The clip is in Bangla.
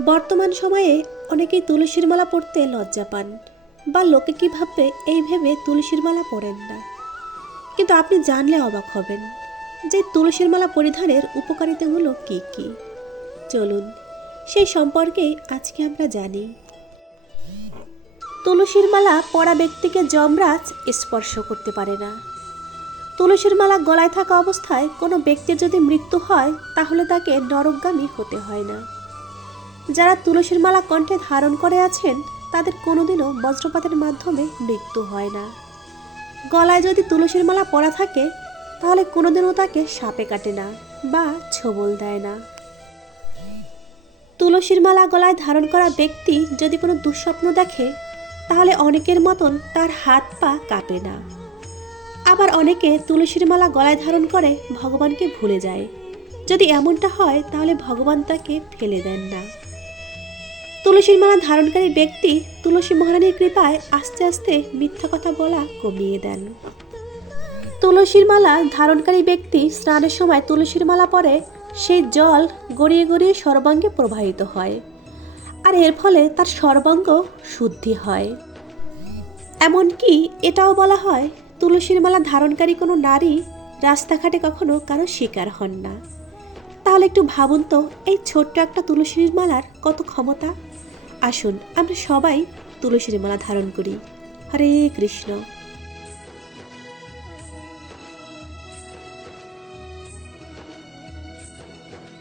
বর্তমান সময়ে অনেকেই তুলসীর মালা পরতে লজ্জা পান বা লোকে কি ভাববে এই ভেবে তুলসীর মালা পরেন না। কিন্তু আপনি জানলে অবাক হবেন যে তুলসীর মালা পরিধানের উপকারিতাগুলো কি কি। চলুন, সেই সম্পর্কেই আজকে আমরা জানি। তুলসীর মালা পরা ব্যক্তিকে যমরাজ স্পর্শ করতে পারে না। তুলসীর মালা গলায় থাকা অবস্থায় কোনো ব্যক্তির যদি মৃত্যু হয়, তাহলে তাকে নরকগামী হতে হয় না। যারা তুলসীর মালা কণ্ঠে ধারণ করে আছেন, তাদের কোনোদিনও বজ্রপাতের মাধ্যমে মৃত্যু হয় না। গলায় যদি তুলসীর মালা পরা থাকে, তাহলে কোনোদিনও তাকে সাপে কাটে না বা ছবল দেয় না। তুলসীর মালা গলায় ধারণ করা ব্যক্তি যদি কোনো দুঃস্বপ্ন দেখে, তাহলে অনেকের মতন তার হাত পা কাঁপে না। আবার অনেকে তুলসীর মালা গলায় ধারণ করে ভগবানকে ভুলে যায়। যদি এমনটা হয়, তাহলে ভগবান তাকে ফেলে দেন না। তুলসীর মালা ধারণকারী ব্যক্তি তুলসী মহারানীর কৃপায় আস্তে আস্তে মিথ্যা কথা বলা কমিয়ে দেন। তুলসীর মালা ধারণকারী ব্যক্তি স্নানের সময় তুলসীর মালা পরে সেই জল গড়িয়ে গড়িয়ে সর্বাঙ্গে প্রবাহিত হয়। আর এর ফলে তার সর্বাঙ্গ শুদ্ধি হয়। এমনকি এটাও বলা হয়, তুলসীর মালা ধারণকারী কোনো নারী রাস্তাঘাটে কখনো কারও শিকার হন না। তাহলে একটু ভাবুন তো, এই ছোট্ট একটা তুলসীর মালার কত ক্ষমতা? আসুন, আমরা সবাই তুলসীর মালা ধারণ করি। হরে কৃষ্ণ।